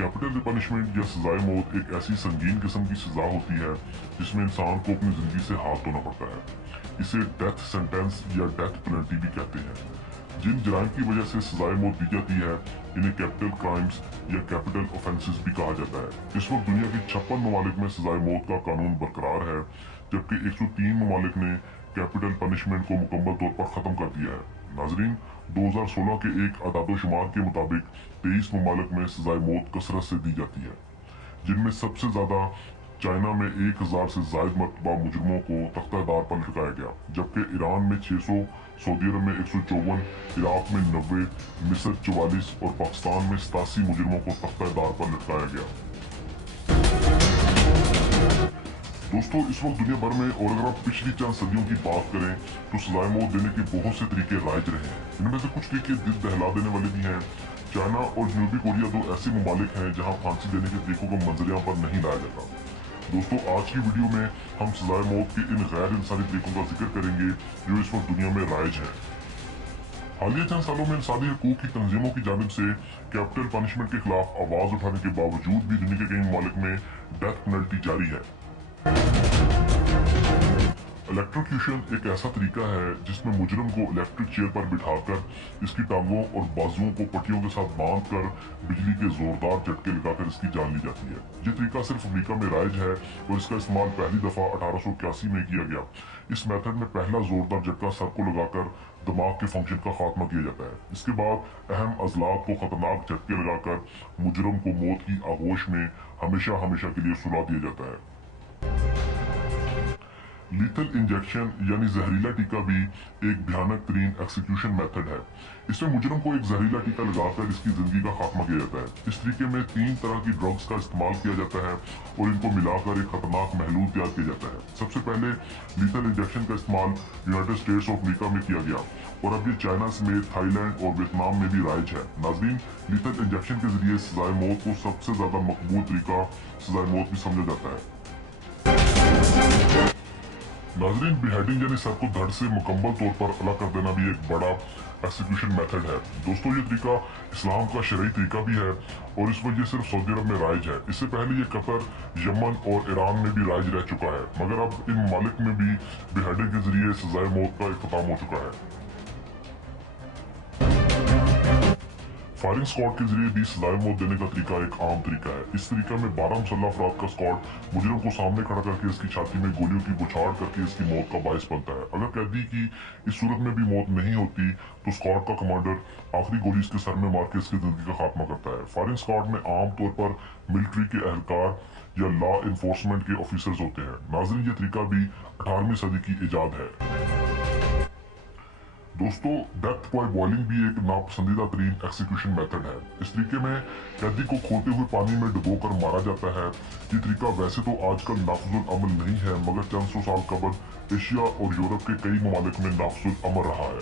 Capital punishment या सजाए मौत एक ऐसी संगीन किस्म की सजा होती है जिसमें इंसान को अपनी जिंदगी से हाथ धोना पड़ता है। इसे डेथ सेंटेंस या डेथ पेनल्टी भी कहते हैं। जिन जराइम की वजह से सजाए मौत दी जाती है इन्हें कैपिटल क्राइम्स या कैपिटल ऑफेंसेस भी कहा जाता है। इस वक्त दुनिया के 56 ममालिक में सजाए मौत का कानून बरकरार है, जबकि 103 ममालिक ने कैपिटल पनिशमेंट को मुकम्मल तौर पर खत्म कर दिया है। नाजरीन, 2016 के एक आदादोशुमार के मुताबिक 23 ममालिक में सजाए मौत कसरत से दी जाती है, जिनमें सबसे ज्यादा चाइना में 1000 से ज्यादा मरतबा मुजरमों को तख्तादार पर लटकाया गया, जबकि ईरान में 600, सऊदी अरब में 154, इराक में 90, मिस्र 44 और पाकिस्तान में 87 मुजरमों को तख्तादार पर लटकाया गया। दोस्तों, इस वक्त दुनिया भर में और अगर आप पिछली चंद सदियों की बात करें तो सजाए मौत देने के बहुत से तरीके राइज रहे हैं। इनमें से कुछ तरीके दिल दहला देने वाले भी हैं। चाइना और जनूबी कोरिया दो ऐसे ममालिक हैं जहां फांसी देने के तरीकों को मंजरियां पर नहीं लाया जाता। दोस्तों, आज की वीडियो में हम सजाए मौत के इन गैर इंसानी तरीकों का जिक्र करेंगे जो इस वक्त दुनिया में राइज है। हालिया चंद सालों में इंसानी हकूक की तंजीमों की जानिब से कैपिटल पनिशमेंट के खिलाफ आवाज उठाने के बावजूद भी दुनिया के कई ममालिक में डेथ पेनल्टी जारी है। इलेक्ट्रोक्यूशन एक ऐसा तरीका है जिसमें मुजरम को इलेक्ट्रिक चेयर पर बिठाकर इसकी टांगों और बाजुओं को पट्टियों के साथ बांधकर बिजली के जोरदार झटके लगाकर इसकी जान ली जाती है। ये तरीका सिर्फ अमेरिका में राइज है और इसका इस्तेमाल पहली दफा 1881 में किया गया। इस मेथड में पहला जोरदार झटका सर को लगाकर दिमाग के फंक्शन का खात्मा किया जाता है। इसके बाद अहम अजलात को खतरनाक झटके लगाकर मुजरम को मौत की आगोश में हमेशा हमेशा के लिए सुला दिया जाता है। लीथल इंजेक्शन यानी जहरीला टीका भी एक भयानक तरीन एक्सिक्यूशन मेथड है। इसमें मुजरम को एक जहरीला टीका लगाकर इसकी जिंदगी का खात्मा किया जाता है। इस तरीके में 3 तरह की ड्रग्स का इस्तेमाल किया जाता है और इनको मिलाकर एक खतरनाक महलूल तैयार किया जाता है। सबसे पहले लीथल इंजेक्शन का इस्तेमाल यूनाइटेड स्टेट्स ऑफ अमेरिका में किया गया और अब ये चाइना समेत थाईलैंड और वियतनाम में भी राइज है। नाजरीन, लीथल इंजेक्शन के जरिए सजाए मौत को सबसे ज्यादा मकबूल तरीका सजाए मौत भी समझा जाता है। नाजरीन, बिहेडिंग यानी सर को धड़ से मुकम्मल तौर पर अलग कर देना भी एक बड़ा एक्सिक्यूशन मेथड है। दोस्तों, ये तरीका इस्लाम का शरई तरीका भी है और इस वक्त ये सिर्फ सऊदी अरब में राइज है। इससे पहले ये कतर, यमन और ईरान में भी राइज रह चुका है, मगर अब इन ममालिक में भी बिहेडिंग के जरिए सजाए मौत का इख्तिताम हो चुका है। फायरिंग स्क्वाड के जरिए भी सजाए मौत देने का तरीका एक आम तरीका है। इस तरीका में 12 मुसल्लह अफराद का स्क्वाड मुजरम को सामने खड़ा करके इसकी छाती में गोलियों की बुछाड़ करके इसकी मौत का बायस बनता है। अगर कैदी की इस सूरत में भी मौत नहीं होती तो स्क्वाड का कमांडर आखिरी गोली इसके सर में मार के इसकी जिंदगी का खात्मा करता है। फायरिंग स्क्वाड में आमतौर पर मिलिट्री के एहलकार या लॉ इन्फोर्समेंट के ऑफिसर्स होते हैं। नाज़रीन, ये तरीका भी 18वीं सदी की इजाद है। दोस्तों, डेथ बाय बॉइलिंग भी एक नापसंदीदा तरीन एक्सिक्यूशन मेथड है। इस तरीके में कैदी को खोते हुए पानी में डुबोकर मारा जाता है। ये तरीका वैसे तो आजकल नाफिजुल अमल नहीं है, मगर चंद सौ साल कबल एशिया और यूरोप के कई ममालिक में नाफिजुल अमल रहा है।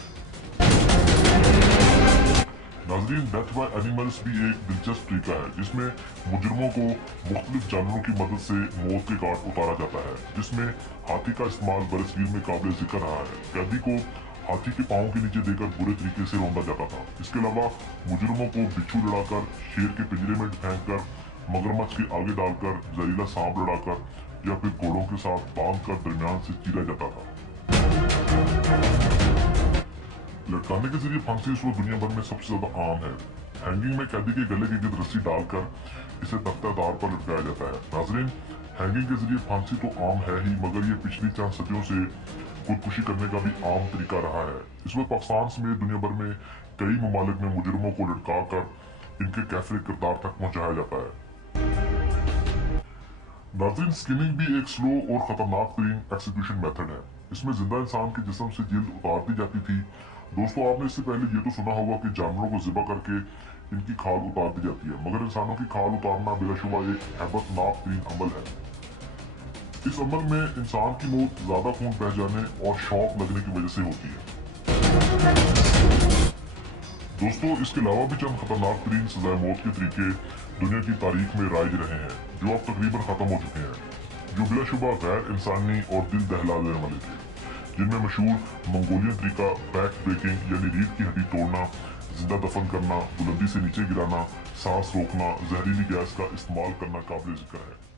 नाजरीन, डेथ बाय एनिमल्स भी एक दिलचस्प तरीका है जिसमें मुजरमों को मुख्तलिफ जानवरों की मदद से मौत के घाट उतारा जाता है, जिसमें हाथी का इस्तेमाल बरसगीर में काबिल जिक्र रहा है। कैदी को हाथी के पांव के नीचे देकर बुरे तरीके से रौंदा जाता था। इसके अलावा मुजरमों को बिच्छू लड़ाकर, शेर के पिंजरे में फेंककर, मगरमच्छ के आगे डालकर, जहरीला सांप लड़ाकर या फिर घोड़ों के साथ बांधकर दरमियान से चीरा जाता था। लटकाने के जरिए फांसी इस वक्त दुनिया भर में सबसे ज्यादा आम है। हैंगिंग में कैदी के गले की गिरद रस्सी डालकर इसे तख्तादार पर लटकाया जाता है। नाजरीन, हैंगिंग के जरिए फांसी तो आम है ही, मगर ये पिछली 4 सदियों से खुदकुशी करने का भी आम तरीका रहा है। इस वक्त पाकिस्तान समेत दुनिया भर में कई ममालिक में मुजरमों को लटका कर इनके कैफरे किरदार तक पहुंचाया जाता है। नाज़रीन, स्किनिंग भी एक स्लो और खतरनाक तरीन एक्सिक्यूशन मेथड है। इसमें जिंदा इंसान के जिस्म से जिल्द उतार दी जाती थी। दोस्तों, आपने इससे पहले ये तो सुना होगा कि जानवरों को ज़िबा करके इनकी खाल उतार दी जाती है, मगर इंसानों की खाल उतारना बिलाशुबा एक हैबतनाक तरीन अमल है। इस अमल में इंसान की मौत ज्यादा खून बह जाने और शॉक लगने की वजह से होती है। दोस्तों, इसके अलावा भी चंद खतरनाक तरीन सजाए मौत के तरीके दुनिया की तारीख में राइज रहे हैं जो अब तकरीबन खत्म हो चुके हैं, जो बिलाशुबा गैर इंसानी और दिल दहला देने वाले थे। जिनमें मशहूर मंगोलियन तरीका बैक ब्रेकिंग यानी रीढ़ की हड्डी तोड़ना, जिंदा दफन करना, बुलंदी से नीचे गिराना, सांस रोकना, जहरीली गैस का इस्तेमाल करना काबिल जिक्र है।